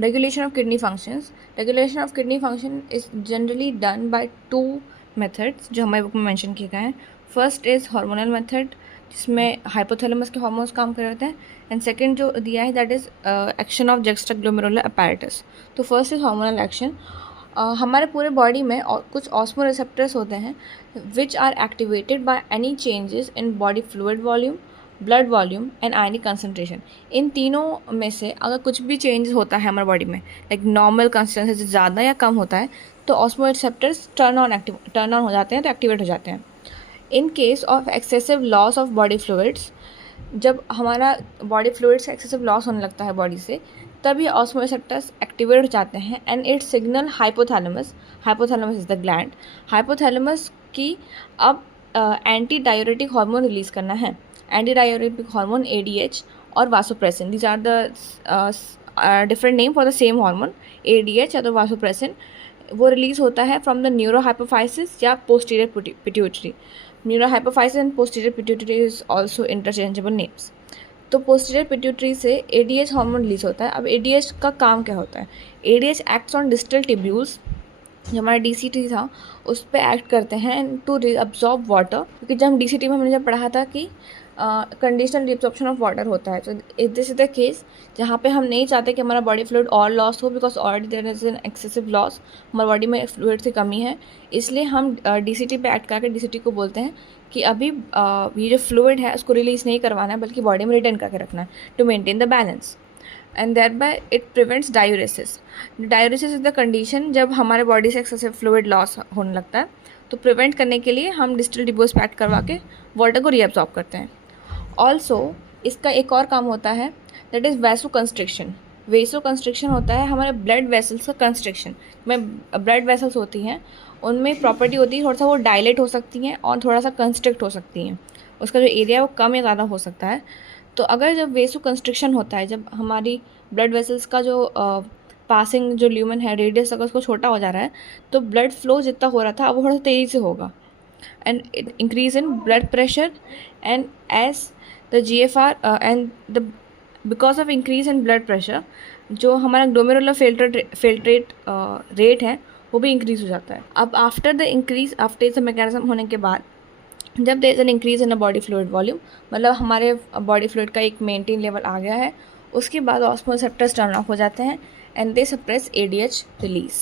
Regulation of kidney functions. Regulation of kidney function is generally done by two methods जो हमारे book में mention किए गए हैं. फर्स्ट इज़ हार्मोनल मेथड जिसमें हाइपोथैलेमस के हार्मोन्स काम कर रहे होते हैं, एंड सेकंड जो दिया है that is action of juxtaglomerular apparatus. तो फर्स्ट इज़ हार्मोनल एक्शन. हमारे पूरे बॉडी में कुछ ऑस्मो रिसेप्टर्स होते हैं which are activated by any changes in body fluid volume, blood volume and ionic concentration. इन तीनों में से अगर कुछ भी चेंज होता है हमारे बॉडी में, लाइक नॉर्मल कंसिस्टेंसी से ज़्यादा या कम होता है, तो ऑस्मो रिसेप्टर्स टर्न ऑन हो जाते हैं, तो एक्टिवेट हो जाते हैं. In case of excessive loss of body fluids, जब हमारा बॉडी फ्लूइड्स का एक्सेसिव लॉस होने लगता है बॉडी से, तभी ऑस्मो रिसेप्टर्स एक्टिवेट हो जाते हैं and it signal hypothalamus. Hypothalamus is the gland. Hypothalamus की अब एंटी डायूरेटिक हार्मोन रिलीज़ करना है. एंटी डायूरेटिक हार्मोन ADH और vasopressin, these are the different name for the same hormone. ADH या तो वासोप्रेसिन वो रिलीज़ होता है फ्रॉम द न्यूरोहाइपोफाइसिस या posterior pituitary. Neurohypophysis and posterior pituitary is also interchangeable names. तो पोस्टीरियर पिट्यूटरी से ADH hormone release होता है. अब ADH का काम क्या होता है? ADH acts on distal tubules, जो हमारा DCT था उस पर एक्ट करते हैं टू अब्जॉर्ब वाटर. क्योंकि जब हम DCT में हमने जब पढ़ा था कि कंडीशनल रिअब्जॉर्प्शन ऑफ वाटर होता है, तो दिस इज द केस जहाँ पे हम नहीं चाहते कि हमारा बॉडी फ्लूइड और लॉस हो, because already there is an excessive loss, हमारी बॉडी में फ्लूइड की कमी है. इसलिए हम DCT पे एक्ट करके DCT को बोलते हैं कि अभी ये जो फ्लूइड है उसको रिलीज़ नहीं करवाना है, बल्कि बॉडी में रिटेन करके रखना है to maintain the balance. And thereby it prevents diuresis. Diuresis is the condition जब हमारे बॉडी से एक्सेसिव फ्लूइड लॉस होने लगता है. तो प्रिवेंट करने के लिए हम डिस्टल टिब्यूल्स पे एक्ट करवा के वाटर को रीअब्जॉर्ब करते हैं. ऑल्सो इसका एक और काम होता है that is vaso constriction. वेसो constriction होता है हमारे ब्लड वेसल्स का कंस्ट्रिक्शन. में ब्लड वेसल्स होती हैं, उनमें प्रॉपर्टी होती है थोड़ा सा वो डायलेट हो सकती हैं और थोड़ा सा कंस्ट्रिक्ट हो सकती हैं. उसका जो एरिया है वो कम या ज़्यादा हो सकता है. तो अगर जब वेसो कंस्ट्रिक्शन होता है, जब हमारी ब्लड वेसल्स का जो पासिंग जो ल्यूमेन है, रेडियस अगर उसको छोटा हो जा रहा है, तो ब्लड फ्लो जितना हो रहा था वो थोड़ा तेज़ी से होगा. And increase in blood pressure and as the GFR and the because of increase in blood pressure, जो हमारा ग्लोमेरुलर फिल्ट्रेट रेट है वो भी इंक्रीज़ हो जाता है. अब आफ्टर इस मैकेनिज्म होने के बाद, जब there is an increase in a body fluid volume, मतलब हमारे बॉडी फ्लूइड का एक मेंटेन लेवल आ गया है, उसके बाद ऑस्मो रिसेप्टर्स टर्न ऑफ हो जाते हैं and they suppress ADH release.